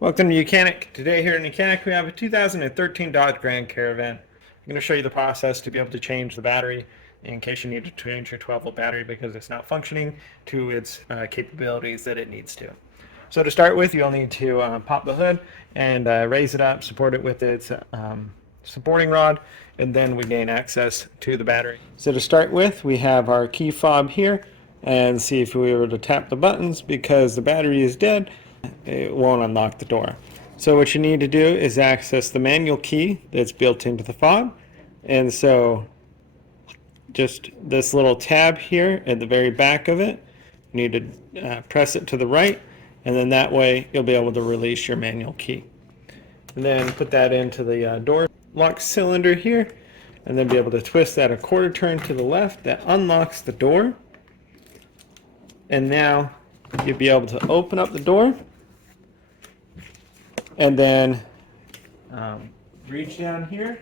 Welcome to YOUCANIC. Today here in YOUCANIC we have a 2013 Dodge Grand Caravan. I'm going to show you the process to be able to change the battery in case you need to change your 12-volt battery because it's not functioning to its capabilities that it needs to. So to start with, you'll need to pop the hood and raise it up, support it with its supporting rod, and then we gain access to the battery. So to start with, we have our key fob here, and see if we were to tap the buttons because the battery is dead, it won't unlock the door. So what you need to do is access the manual key that's built into the fob. And so just this little tab here at the very back of it, you need to press it to the right, and then that way you'll be able to release your manual key. And then put that into the door lock cylinder here, and then be able to twist that a quarter turn to the left. That unlocks the door. And now you'll be able to open up the door and then reach down here,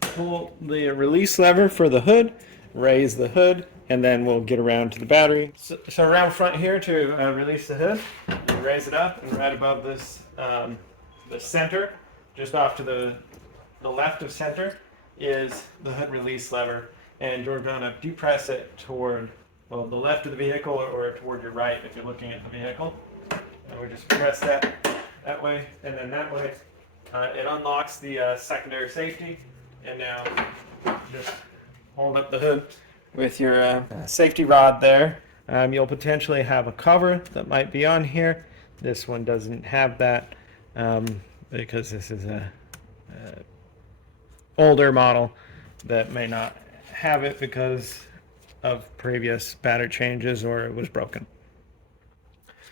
pull the release lever for the hood, raise the hood, and then we'll get around to the battery. So around front here to release the hood, you raise it up, and right above this, the center, just off to the left of center, is the hood release lever, and you're going to depress it toward, well, the left of the vehicle or toward your right if you're looking at the vehicle. And we just press that way, and then that way it unlocks the secondary safety. And now just hold up the hood with your safety rod there. You'll potentially have a cover that might be on here. This one doesn't have that because this is a older model that may not have it because of previous battery changes or it was broken.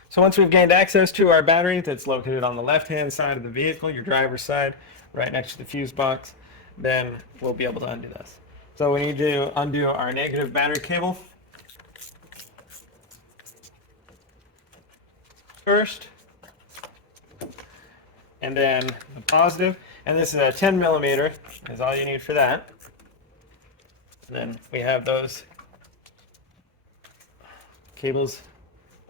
So once we've gained access to our battery that's located on the left-hand side of the vehicle, your driver's side, right next to the fuse box, then we'll be able to undo this. So we need to undo our negative battery cable first, and then the positive, and this is a 10 millimeter is all you need for that. And then we have those cables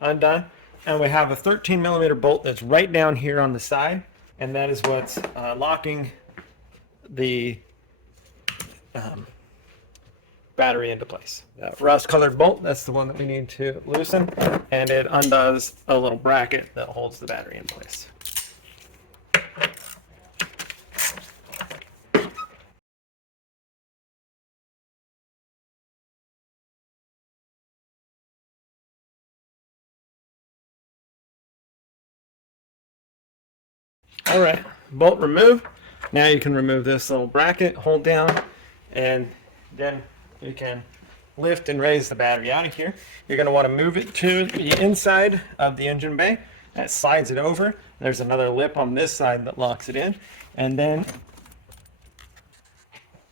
undone, and we have a 13 millimeter bolt that's right down here on the side, and that is what's locking the battery into place. That rust colored bolt, that's the one that we need to loosen, and it undoes a little bracket that holds the battery in place. All right, bolt removed. Now you can remove this little bracket, hold down, and then you can lift and raise the battery out of here. You're going to want to move it to the inside of the engine bay. That slides it over. There's another lip on this side that locks it in, and then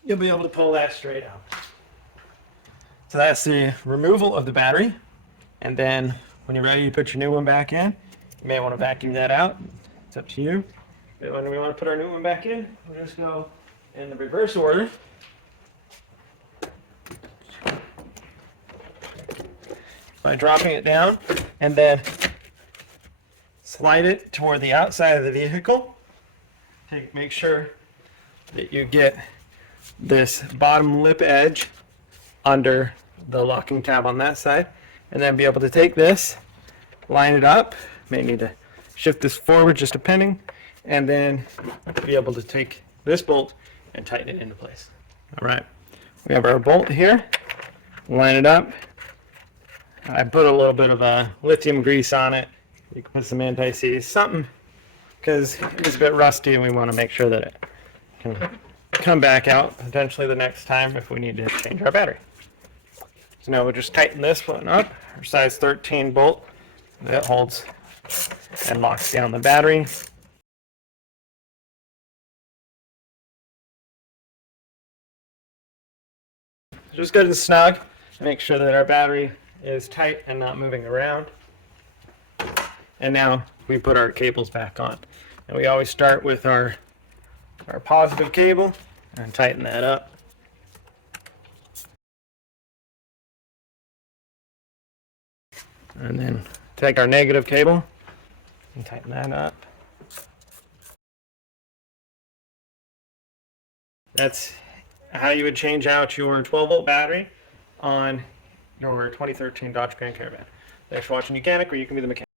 you'll be able to pull that straight out. So that's the removal of the battery, and then when you're ready to put your new one back in, you may want to vacuum that out. It's up to you. But when we want to put our new one back in, we'll just go in the reverse order. By dropping it down and then slide it toward the outside of the vehicle. Make sure that you get this bottom lip edge under the locking tab on that side, and then be able to take this, line it up. May need to shift this forward just depending, and then be able to take this bolt and tighten it into place. All right, we have our bolt here. Line it up. I put a little bit of lithium grease on it. You can put some anti-seize, something, because it's a bit rusty and we want to make sure that it can come back out potentially the next time if we need to change our battery. So now we'll just tighten this one up, our size 13 bolt that holds and locks down the battery. Just good and snug. Make sure that our battery is tight and not moving around. And now we put our cables back on. And we always start with our positive cable and tighten that up. And then take our negative cable and tighten that up. That's how you would change out your 12-volt battery on your 2013 Dodge Grand Caravan. Thanks for watching YOUCANIC, where you can be the mechanic.